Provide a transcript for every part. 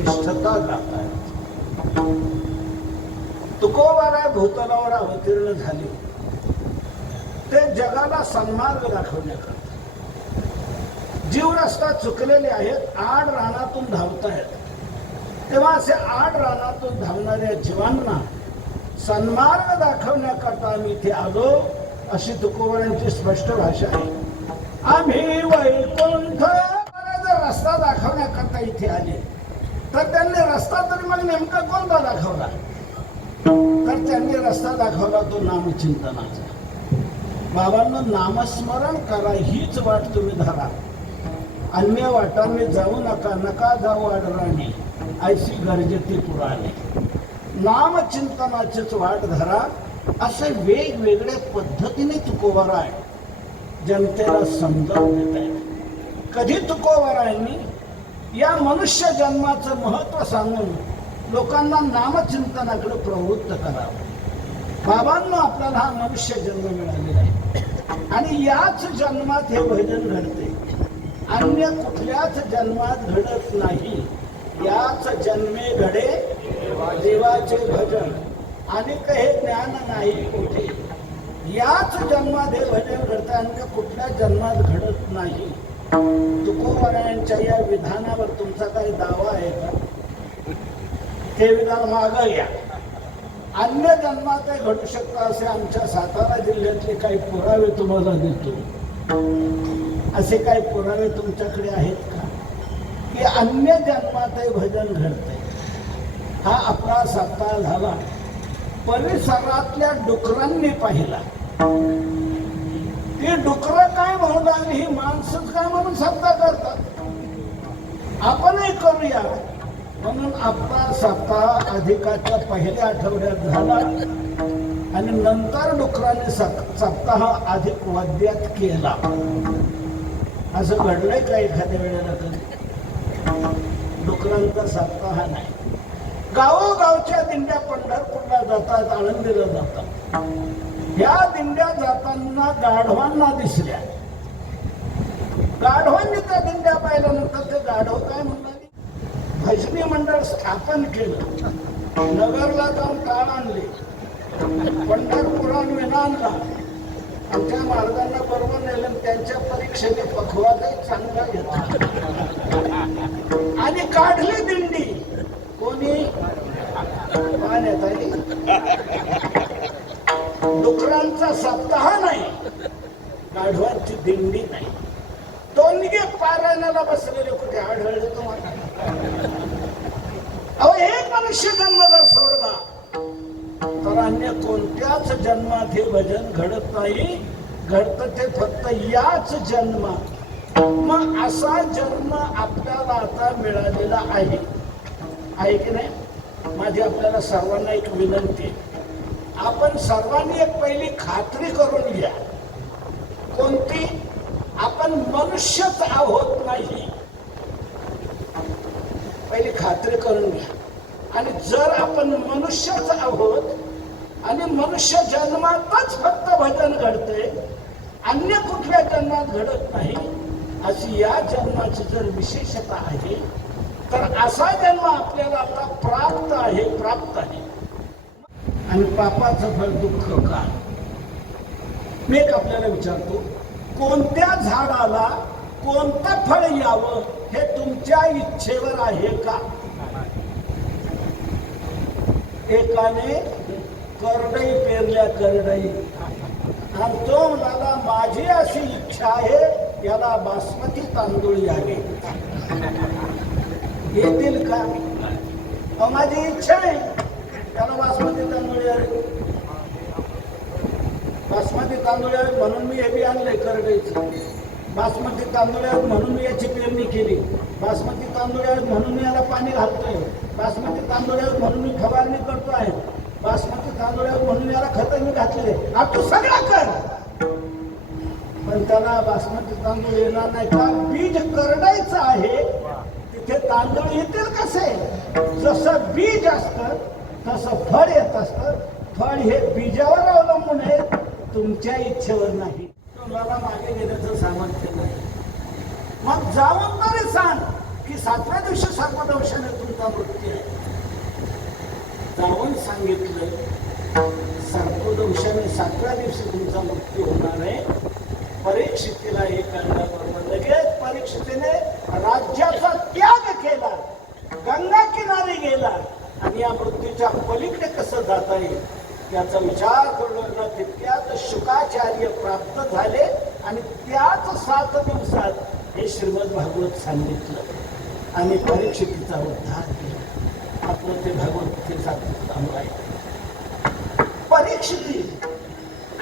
श्रेष्ठता गाताय. तुकोबाराय भूतलावर अवतीर्ण झाले ते जगाला सन्मार्ग दाखवण्याकरता. जीव रस्ता चुकलेले आहेत, आड रानातून धावतायत. तेव्हा असे आड रानातून धावणाऱ्या जीवांना सन्मार्ग दाखवण्याकरता आम्ही इथे आलो, अशी तुकोबारांची स्पष्ट भाषा आहे. आम्ही वैकुंठ रस्ता दाखवण्याकरता इथे आले, तर त्यांनी रस्ता तरी मग नेमका कोणता दाखवला? तर त्यांनी रस्ता दाखवला तो नामचिंतनाचा. बाबांना नामस्मरण करा, हीच वाट तुम्ही धरा, अन्य वाटांनी जाऊ नका, नका जाऊ आडराणी, ऐशी गरजेती पुराणे. नामचिंतनाचीच वाट धरा, असे वेगवेगळ्या पद्धतीने तुकोबाराय जनतेला समजावून देत आहेत. कधी तुकोबारायांनी या मनुष्य जन्माचं महत्व सांगून लोकांना नामचिंतनाकडे प्रवृत्त करावं. बाबांना आपल्याला हा मनुष्य जन्म मिळालेला आहे आणि याच जन्मात हे भजन घडते, अन्य कुठल्याच जन्मात घडत नाही. याच जन्मे घडे देवाचे भजन, आणि हे ज्ञान नाही कुठे. याच जन्मात हे भजन घडतं, अन्य कुठल्या जन्मात घडत नाही. तुकोबारायांच्या या विधानावर तुमचा काही दावा आहे का? हे विधान मागं या. अन्य जन्मात हे घडू शकतं असे आमच्या सातारा जिल्ह्यातले काही पुरावे तुम्हाला देतो. असे काही पुरावे तुमच्याकडे आहेत का की अन्य जन्मात हे भजन घडतंय? हा आपला सप्ताह झाला, परिसरातल्या डुकरांनी पाहिला. ती डुकरं काय म्हणून लागली, ही माणसंच काय म्हणून सप्ताह करतात, आपणही करूया म्हणून आपला सप्ताह अधिकाच्या पहिल्या आठवड्यात झाला आणि नंतर डुकरांनी सप्ताह अधिक वाद्यात केला. असं घडलंय का एखाद्या वेळेला? कधी डुकरांचा सप्ताह नाही. गावोगावच्या दिंड्या पंढरपूरला जातात, आळंदीला जातात. ह्या दिंड्या जाताना गाढवांना दिसल्या. गाढवांनी त्या दिंड्या पाहिल्यानंतर ते गाढव काय म्हणाले, भजनी मंडळ स्थापन केलं, नगरला जाऊन टाळ आणले, पंढरपुरात विनानला आमच्या मार्गांना बरोबर नेलं, त्यांच्या परीक्षेने पखवाजही चांगला घेतला आणि काढली दिंडी. कोणी? पाण्यात आली. डुकरांचा सप्ताह नाही, गाढवांची दिंडी नाही. दोन्ही पारायणाला बसलेले कुठे आढळले तुम्हाला? अहो, एक मनुष्य जन्म जर सोडला तर अन्य कोणत्याच जन्मात हे भजन घडत नाही. घडतं ते फक्त याच जन्मात. मग असा जन्म आपल्याला आता मिळालेला आहे की नाही? माझी आपल्याला सर्वांना एक विनंती आहे, आपण सर्वांनी एक पहिली खात्री करून घ्या. कोणती? आपण मनुष्यच आहोत नाही, पहिली खात्री करून घ्या. आणि जर आपण मनुष्यच आहोत आणि मनुष्य जन्मातच फक्त भजन घडते, अन्य कुठल्या जन्मात घडत नाही, अशी या जन्माची जर विशेषता आहे, तर असा जन्म आपल्याला आता प्राप्त आहे. आणि पापाचं फळ दुःख का? मी एक आपल्याला विचारतो, कोणत्या झाडाला कोणतं फळ यावं हे तुमच्या इच्छेवर आहे का? एकाने करडई पेरल्या, करडई, आणि तो म्हणाला माझी अशी इच्छा आहे, याला बासमती तांदूळ यावे. येतील का? माझी इच्छा आहे त्याला बासमती तांदूळ यावे. बासमती तांदूळ यावे म्हणून मी हे बी आणलंय करडईचं. बासमती तांदूळ यावे म्हणून मी याची पेरणी केली. बासमती तांदूळ यावे म्हणून मी याला पाणी घालतोय. बासमती तांदूळ यावे म्हणून मी फवारणी करतो आहे. बासमती तांदूळ यावे म्हणून याला खत मी घातले. तू सगळं कर, पण त्याला बासमती तांदूळ येणार नाही का? बीज करडायचं आहे, तिथे तांदूळ येतील कसे? जसं बीज असतं तसं फळ येत असतं. फळ हे बीजावर अवलंबून आहे, तुमच्या इच्छेवर नाही. तुम्हाला मागे गेल्याचं सामर्थ्य नाही. मग जाऊन तरी सांग की 7व्या दिवशी सर्पदंशाने तुमचा मृत्यू आहे. जाऊन सांगितलं सर्पदंशाने 7व्या दिवशी तुमचा मृत्यू होणार आहे. परीक्षितीला हे कळल्याबरोबर लगेच परीक्षितीने राज्याचा त्याग केला, गंगा किनारी गेला आणि या मृत्यूच्या पलीकडे कसं जाता येईल याचा विचार करून तितक्यात शुकाचार्य प्राप्त झाले आणि त्याच 7 दिवसात हे श्रीमद भागवत सांगितलं आणि परीक्षितीचा उद्धार केला. आपलं ते भगवद्गीतेचा चालू आहे. परीक्षिती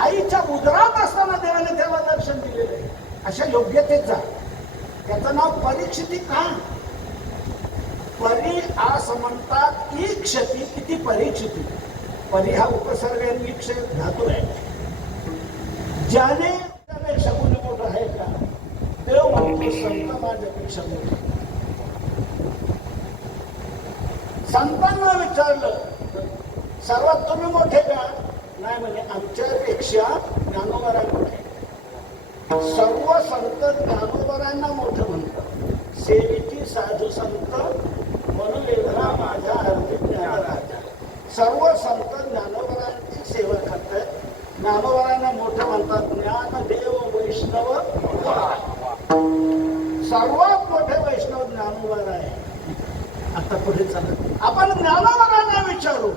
आईच्या उदरात असताना देवाने त्याला दर्शन दिलेलं आहे अशा योग्यतेचा. त्याचं नाव परीक्षिती का? परी असं म्हणतात ईक्षती, किती परीक्षिती. परी हा उपसर्ग आणि ईक्ष धातू आहे. ज्याने त्यापेक्षा कोणी मोठं आहे का? देव म्हणतो संत माझ्यापेक्षा मोठे. संतांना विचारलं सर्वात तुम्ही मोठे का? नाही म्हणे आमच्यापेक्षा ज्ञानोबराय मोठे. सर्व संत ज्ञानोबरांना मोठं म्हणतात. सेवेची साधू संत म्हणून वेदना माझ्या अर्धी ज्ञानराजा. सर्व संत ज्ञानोबरांची सेवा करतात. ज्ञानोबरांना मोठं म्हणतात. ज्ञानदेव वैष्णव सर्वात मोठे वैष्णव ज्ञानोबर आहे. आता पुढे चला आपण ज्ञानोबरांना विचारू.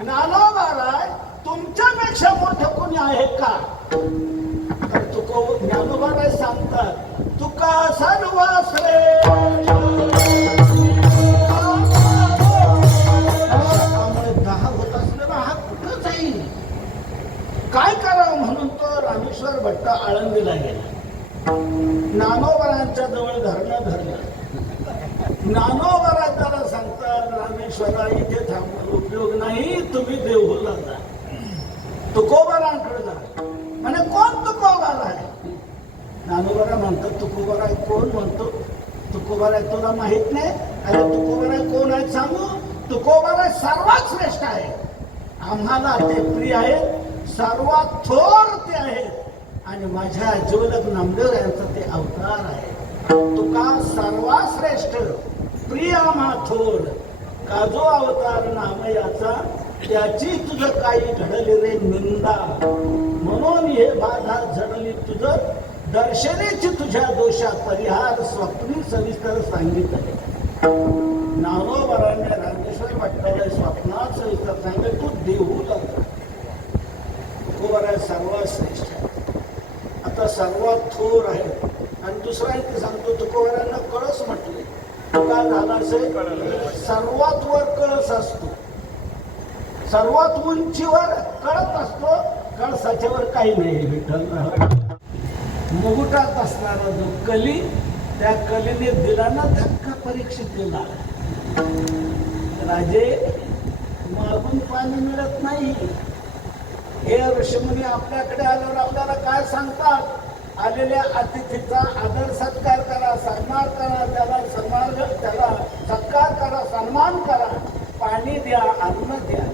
ज्ञानोबराय तुमच्यापेक्षा मोठं कोणी आहे का? तर ज्ञानोबराय सांगतात तुका सर्वाश्रे होत असलेला हा कुठं जाईल? काय करावं म्हणून तो रामेश्वर भट्ट आळंदीला गेला. ज्ञानोबरांच्या जवळ धरलं. ज्ञानोबराय त्याला सांगतात रामेश्वरा इथे थांबून उपयोग नाही, तुम्ही देहूला जा, तुकोबारांकडे जा. म्हणे कोण तुकोबार आहे? ज्ञानोबराय म्हणतात तुकोबाराय कोण? म्हणतो तुकोबाराय तुला माहित नाही? अरे तुकोबाराय कोण आहे सांगू? तुकोबाराय सर्वात श्रेष्ठ आहे. आम्हाला ते प्रिय आहेत, सर्वात थोर ते आहेत आणि माझ्या ज्वलक नामदेव यांचा ते अवतार आहे. तुका सर्वात श्रेष्ठ प्रिय माथोर काजो अवतार नाम याचा, त्याची तुझं काही घडली रे निंदा. म्हणून हे बाधा झडली तुझं दर्शनेची तुझ्या दोषा परिहार स्वप्नी सविस्तर सांगितले. ज्ञानोबराने रामेश्वर भट्टाला स्वप्नात सविस्तर सांगितले तू देहूला जा. तुकोबाराय सर्वात श्रेष्ठ आहे. आता सर्वात थोर आहे. आणि दुसरा इथे सांगतो तुकोबारांना कळस म्हटले. काय झाला असेल? सर्वात वर कळस असतो, सर्वात उंचीवर कळस असतो, कळसाच्यावर काही नाही. विठ्ठल मुकुटात असणारा जो कली, त्या कलीने दिला ना धक्का परीक्षितीला. राजे मागून पाणी मिळत नाही. हे ऋषीमुनी आपल्याकडे आल्यावर आपल्याला काय सांगतात? आलेल्या अतिथीचा आदर सत्कार करा, सन्मान करा, त्याला सत्कार करा, सन्मान करा, पाणी द्या, अन्न द्या.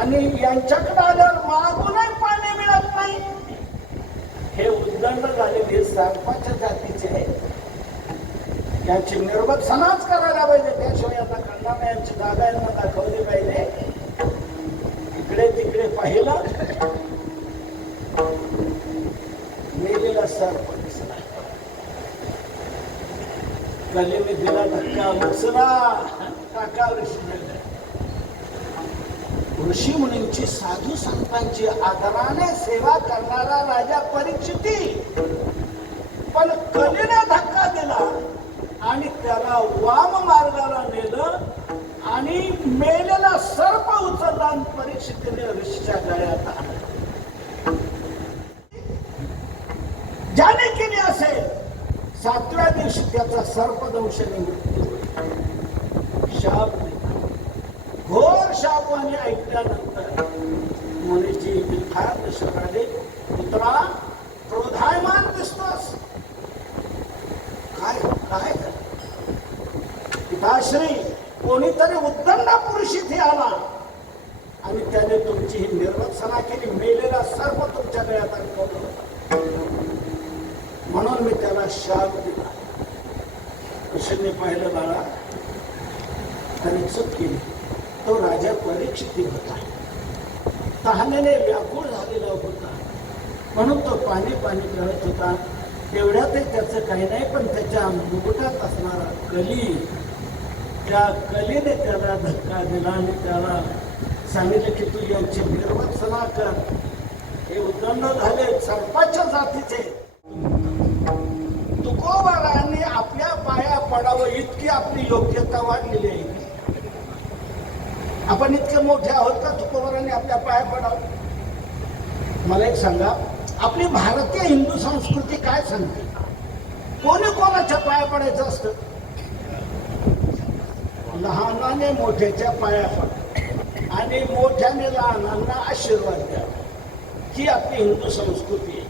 आणि यांच्याकडे आल्यावर मागूनही पाणी मिळत नाही. हे उद्दंड झालेले सर्पाच्या जातीचे आहेत. यांची निर्वसनाच करायला पाहिजे. त्याशिवाय आता खंडाने यांची जागा यांना दाखवली पाहिजे. इकडे तिकडे पाहिलं मेलेला सर्प दिसला. कलेने दिला धक्का, बसला टाकावर. ऋषी मुनींची साधू संतांची आदराने सेवा करणारा राजा परीक्षिती, पण कलेने धक्का दिला आणि त्याला वाम मार्गाला नेलं आणि मेलेला सर्प उचलला आणि परीक्षितीने ऋषीच्या गळ्यात आणला. ज्याने केली असेल 7व्या दिवशी त्याचा सर्पदंशाने मृत्यू होईल. शाप घोर शापाने ऐकल्यानंतर मुनीची विठार शकाले पुत्रा क्रोधायमान दिसतोस. काय काय पिताश्री कोणीतरी उद्दंड पुरुष इथे आला आणि त्याने तुमची ही निर्वसना केली. मेलेला सर्प तुमच्या गळ्यात अडकवला होता म्हणून मी त्याला शाप दिला. ऋषींनी पाहिलं बाळा, त्याने चूक केली. तो राजा परीक्षित होता, तहानेने व्याकुळ झालेला होता, म्हणून तो पाणी पाणी करत होता. तेवढ्यातही त्याचं काही नाही, पण त्याच्या मुकुटात असणारा कली, त्या कलीने त्याला धक्का दिला आणि त्याला सांगितलं की तू यांची निर्वत्सना कर. हे उद्दंड झाले सर्पाच्या जातीचे. तुकोबाराने आपल्या पाया पडावं इतकी आपली योग्यता वाढलेली आहे. आपण इतके मोठे आहोत का तुकोबाराने आपल्या पाया पडावं? मला एक सांगा, आपली भारतीय हिंदू संस्कृती काय सांगते? कोणी कोणाच्या पाया पडायचं असतं? लहानाने मोठ्याच्या पाया पड आणि मोठ्याने लहानांना आशीर्वाद द्यावा, ही आपली हिंदू संस्कृती आहे.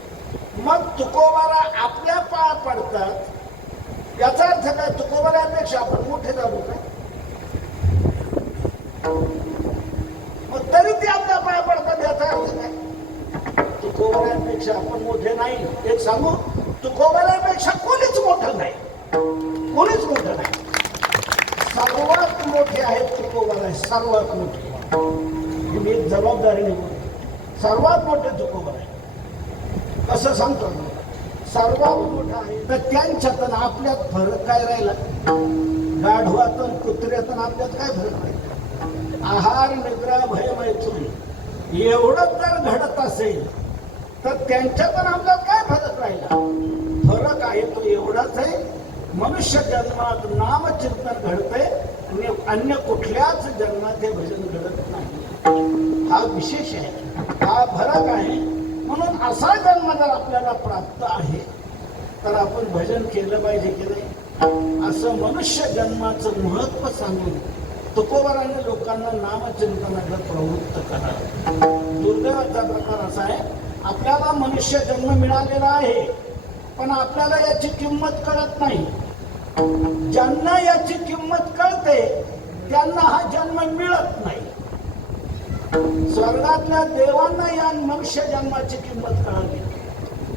मग तुकोबारा आपल्या पाया पडतात, याचा अर्थ काय? तुकोबारापेक्षा आपण मोठे झालो का? मग तरी ते आपल्या पाया पडतात, याचा अर्थ काय? तुकोबारापेक्षा आपण मोठे नाही. एक सांगू, तुकोबारापेक्षा कोणीच मोठं नाही, कोणीच मोठं नाही. सर्वात मोठे आहेत तुकोबारा, सर्वात मोठे. मी एक जबाबदारीने बोलतो, सर्वात मोठे तुकोबारा आहे. कसं सांगतो? सर्वात मोठा आहे. तर त्यांच्यात आपल्यात फरक काय राहिला? गाढवातून कुत्र्यातून आपल्यात काय फरक राहिला? आहार, निद्रा, भय, मैथुन एवढं जर घडत असेल तर त्यांच्यातून आपल्यात काय फरक राहिला? फरक आहे तो एवढाच आहे, मनुष्य जन्मात नामचिंतन घडते आणि अन्य कुठल्याच जन्मात हे भजन घडत नाही. हा विशेष आहे, हा फरक आहे. म्हणून असा जन्म जर आपल्याला प्राप्त आहे तर आपण भजन केलं पाहिजे की नाही? असं मनुष्य जन्माचं महत्व सांगून तुकोबाराने लोकांना नामचिंतनाला प्रवृत्त करावं. दुर्दैवाचा प्रकार असा आहे, आपल्याला मनुष्य जन्म मिळालेला आहे, पण आपल्याला याची किंमत कळत नाही. ज्यांना याची किंमत कळते त्यांना हा जन्म मिळत नाही. स्वर्गातल्या देवांना या मनुष्य जन्माची किंमत कळली,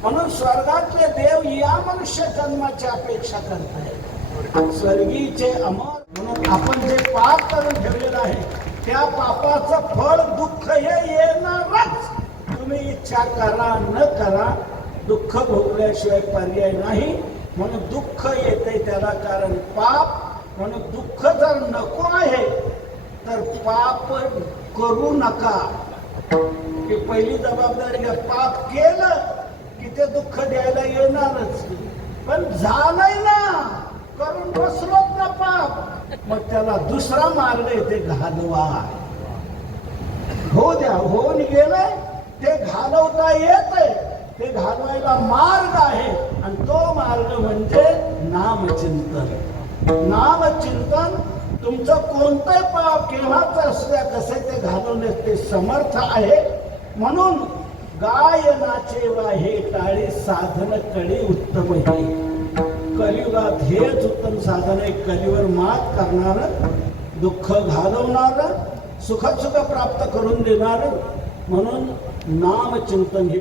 म्हणून स्वर्गातले देव या मनुष्य जन्माची अपेक्षा करतायत. स्वर्गीचे अमर. म्हणून आपण जे पाप करून ठेवलेलं आहे त्या पापाचं फळ दुःख हे येणारच. तुम्ही इच्छा करा न करा, दुःख भोगल्याशिवाय पर्याय नाही. म्हणून दुःख येते त्याला कारण पाप. म्हणून दुःख जर नको आहे तर पाप करू नका. ही पहिली जबाबदारी घ्या. पाप केलं की ते दुःख द्यायला येणारच. पण झालंय ना, करून बसलोत ना पाप, मग त्याला दुसरा मार्ग येते घालवा. हो द्या, होऊन गेलंय ते घालवता येते, ते घालवायला मार्ग आहे आणि तो मार्ग म्हणजे नामचिंतन. नामचिंतन तुमचं कोणतं पाप केव्हाच असल्या कसे ते घालवण्यास ते समर्थ आहे. म्हणून गायनाचे वाहे टाळी साधन कळी उत्तम आहे. कलियुगात हेच उत्तम साधन आहे. कलीवर मात करणार, दुःख घालवणार, सुख प्राप्त करून देणार. म्हणून नामचिंतन हे